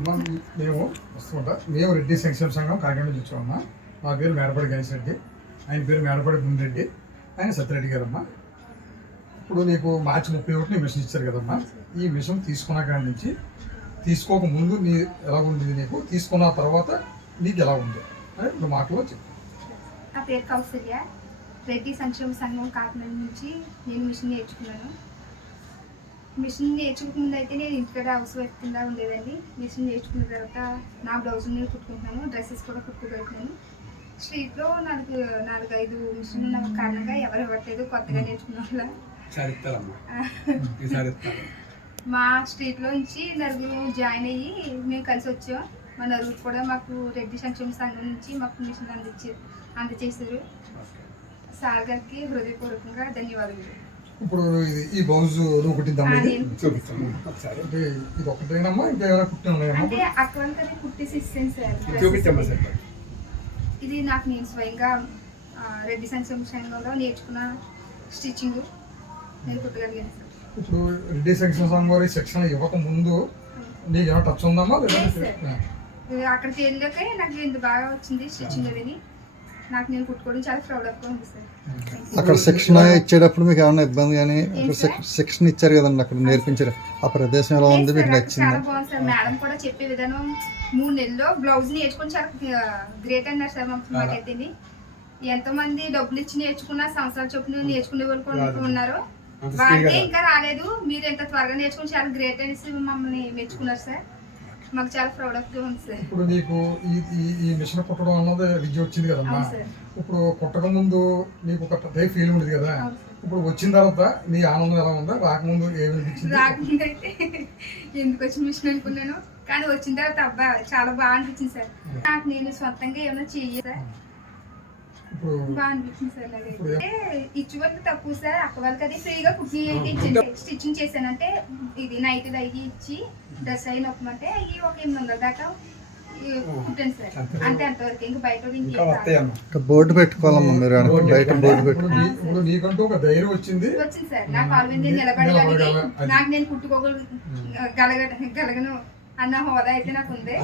అమ్మ మేము రెడ్డి సంక్షేమ సంఘం కాకినాడ నుంచి వచ్చామమ్మా. మా పేరు మేడపడి గణేష్ రెడ్డి, ఆయన పేరు మేడపడి గుండ్రెడ్డి, ఆయన సత్యరెడ్డి గారమ్మా. ఇప్పుడు నీకు మార్చి 31 మిషన్ ఇచ్చారు కదమ్మా. ఈ మిషన్ తీసుకున్న కాడి నుంచి తీసుకోక ముందు నీ ఎలా ఉంది, నీకు తీసుకున్న తర్వాత నీకు ఎలా ఉంది అని 2 మాటలో చెప్పు. నా పేరు కౌసల్య, రెడ్డి సంక్షేమ సంఘం కాకినాడ నుంచి నేను మిషన్ నేర్చుకున్నాను. మిషన్ నేర్చుకోకముందు అయితే నేను ఇంటికాడ హౌస్ వైఫ్ కింద ఉండేదండి. మిషన్ నేర్చుకున్న తర్వాత నా బ్లౌజులు నేను కుట్టుకుంటున్నాను, డ్రెస్సెస్ కూడా కుట్టుకోగలుగుతున్నాను. స్ట్రీట్లో 4-5 మిషన్లు ఉన్న కారణంగా ఎవరు ఇవ్వట్లేదు, కొత్తగా నేర్చుకున్న వాళ్ళ. మా స్ట్రీట్లో నుంచి 4 జాయిన్ అయ్యి మేము కలిసి వచ్చాం. మా నలుగురు కూడా మాకు రెడ్డి సంక్షేమ సంఘం నుంచి మాకు మిషన్ అందజేశారు. సార్ గారికి హృదయపూర్వకంగా ధన్యవాదాలు. ఇప్పుడు ఈ బ్లౌజ్ నువ్వు కుట్టిద్దాం చూపిస్తాను ఒకసారి. ఇది ఒకటేనమ్మా, ఇంకా ఏమైనా కుట్టినా? అంటే అక్క వాళ్ళకి కుట్టేసి ఇస్తాను సార్. ఇది నాకు నేను స్వయంగా రెడ్డి సంక్షేమ సంఘంలో నేర్చుకున్న స్టిచ్చింగ్ నేను కుట్టగలిగాను సార్. ఇప్పుడు రెడ్డి సంక్షేమ సంఘం వారి శిక్షణ ఇవ్వక ముందు నీకు ఏమైనా టచ్ ఉందమ్మా? అక్కడికి వెళ్ళాకే నాకు ఎంత బాగా వచ్చింది స్టిచ్చింగ్ అనేది. నాకు నేను కుట్టుకోవడం చాలా ప్రౌడ్గా ఉంది సార్. అక్కడ శిక్షణ ఇచ్చేటప్పుడు మీకు ఏమైనా ఇబ్బంది కానీ శిక్షణ ఇచ్చారు కదండి, అక్కడ నేర్పించారు, ఆ ప్రదేశం ఎలా ఉంది, మీకు నచ్చింది? చాలా బాగుంది సార్. మేడం కూడా చెప్పే విధానం 3 నెలల్లో బ్లౌజ్ నేర్చుకుని చాలా గ్రేట్ అన్నారు సార్. మాకైతే ఎంతో మంది డబ్బులు ఇచ్చి నేర్చుకున్న సంవత్సరాల చొప్పున నేర్చుకునే వాళ్ళు ఉన్నారు. వాళ్ళకే ఇంకా రాలేదు, మీరు ఎంత త్వరగా నేర్చుకుని చాలా గ్రేట్ అనేసి మమ్మల్ని మెచ్చుకున్నారు సార్. మాకు చాలా ప్రౌడ్గా ఉంది సార్. ఇప్పుడు నీకు ఈ మిషన్ కుట్టడం అన్నది విద్య వచ్చింది కదమ్మా. ఇప్పుడు కుట్టక ముందు నీకు ఒక పెద్ద ఫీలింగ్ ఉంది కదా. ఇప్పుడు వచ్చిన తర్వాత నీ ఆనందం ఎలా ఉందా? రాకముందు ఏమనిపించింది? రాకముందు అయితే ఎందుకు వచ్చిన మిషన్ అనుకున్నాను, కానీ వచ్చిన తర్వాత అబ్బా చాలా బాగా అనిపించింది సార్. నాకు నేను సొంతంగా ఏమైనా చెయ్యి సార్, బాగా అనిపించింది సార్. నాకైతే ఇచ్చి వరకు తక్కువ సార్. అక్క వాళ్ళకి అది ఫ్రీగా కుకింగ్ ఇచ్చింది. స్టిచ్చింగ్ చేశానంటే ఇది నైట్ అయ్యి ఇచ్చి డ్రెస్ అయి నొక్కమంటే అవి ఒక 800 దాకా కుట్టాను సార్. అంటే అంతవరకు ఇంకా బయట బోర్డు పెట్టుకోవాలమ్మా మీరు, బయట బోర్డు పెట్టుకోవాలి. ఇప్పుడు నీకంటూ ఒక ధైర్యం వచ్చింది సార్. నా కాలు మీద నేను నిలబడగలిగి నాకు నేను కుట్టుకోగలను అన్న హోదా అయితే నాకు ఉంది.